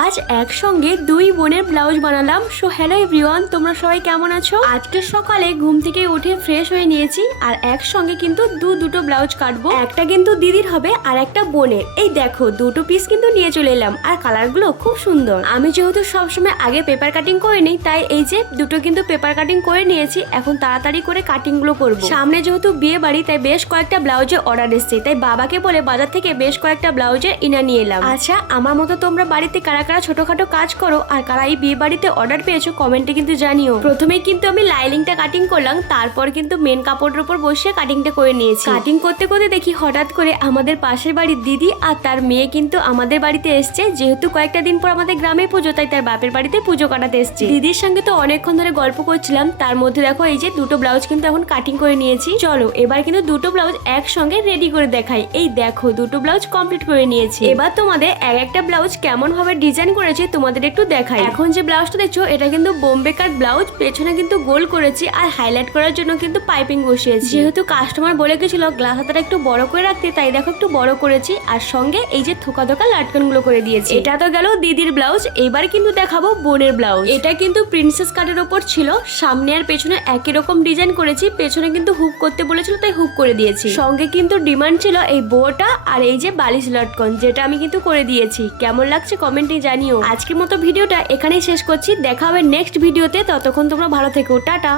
আজ একসঙ্গে দুই বোনের ব্লাউজ বানালাম। সো হ্যালো এভরিওয়ান, তোমরা সবাই কেমন আছো? আজকে সকালে ঘুম থেকে উঠে ফ্রেশ হয়ে নিয়েছি আর একসঙ্গে কিন্তু দুটো ব্লাউজ কাটবো। একটা কিন্তু দিদির হবে আর একটা বোনের। এই দেখো দুটো পিস কিন্তু নিয়ে চলে এলাম আর কালারগুলো খুব সুন্দর। আমি যেহেতু সবসময় আগে পেপার কাটিং করে নিই, তাই এই যে দুটো কিন্তু পেপার কাটিং করে নিয়েছি। এখন তাড়াতাড়ি করে কাটিং গুলো করবো। সামনে যেহেতু বিয়ে বাড়ি, তাই বেশ কয়েকটা ব্লাউজের অর্ডার এসছে, তাই বাবাকে বলে বাজার থেকে বেশ কয়েকটা ব্লাউজের ইনা নিয়ে এলাম। আচ্ছা, আমার মতো তোমরা বাড়িতে কারা কারা ছোটখাটো কাজ করো আর কারা এই বিয়ে বাড়িতে অর্ডার পেয়েছো কমেন্টে কিন্তু জানিও। প্রথমে কিন্তু আমি লাইলিংটা কাটিং করলাম, তারপর কিন্তু মেন কাপড়ের উপর বসে কাটিংটা করে নিয়েছি। কাটিং করতে করতে দেখি হঠাৎ করে আমাদের পাশের বাড়ির দিদি আর তার মেয়ে কিন্তু আমাদের বাড়িতে এসছে। যেহেতু কয়েকটা দিন পর আমাদের গ্রামে পুজো, তাই তার বাপের বাড়িতে পুজো কাটাতে এসছে। দিদির সঙ্গে তো অনেকক্ষণ ধরে গল্প করছিলাম, তার মধ্যে দেখো এই যে দুটো ব্লাউজ কিন্তু এখন কাটিং করে নিয়েছি। চলো এবার কিন্তু দুটো ব্লাউজ একসঙ্গে রেডি করে দেখাই। এই দেখো দুটো ব্লাউজ কমপ্লিট করে নিয়েছি। এবার তোমাদের এক একটা ব্লাউজ কেমন ভাবে ডিজাইন করেছে তোমাদের একটু দেখাই। এখন যে ব্লাউজটা দেখছো এটা কিন্তু বোম্বে কাট ব্লাউজ, পেছনে কিন্তু গোল করেছি আর হাইলাইট করার জন্য কিন্তু পাইপিং বসিয়েছি। যেহেতু কাস্টমার বলে গেছিল গ্লাস হাতাটা একটু বড় করে রাখতে, তাই দেখো একটু বড় করেছি আর সঙ্গে এই যে থোকা থোকা লাটকান গুলো করে দিয়েছি। এটা তো গেল দিদির ব্লাউজ। এবার কিন্তু দেখাবো বোনের ব্লাউজ। এটা কিন্তু প্রিন্সেস কাটের ওপর ছিল, সামনে আর পেছনে একই রকম ডিজাইন করেছি। পেছনে কিন্তু হুক করতে বলেছিল, তাই হুক করে দিয়েছি। সঙ্গে কিন্তু ডিমান্ড ছিল এই বোটা আর এই যে বালিশ লটকন, যেটা আমি কিন্তু করে দিয়েছি। কেমন লাগছে কমেন্টে জানিও। আজকের মতো ভিডিওটা এখানেই শেষ করছি, দেখা হবে নেক্সট ভিডিওতে। ততক্ষণ তোমরা ভালো থেকো, টাটা।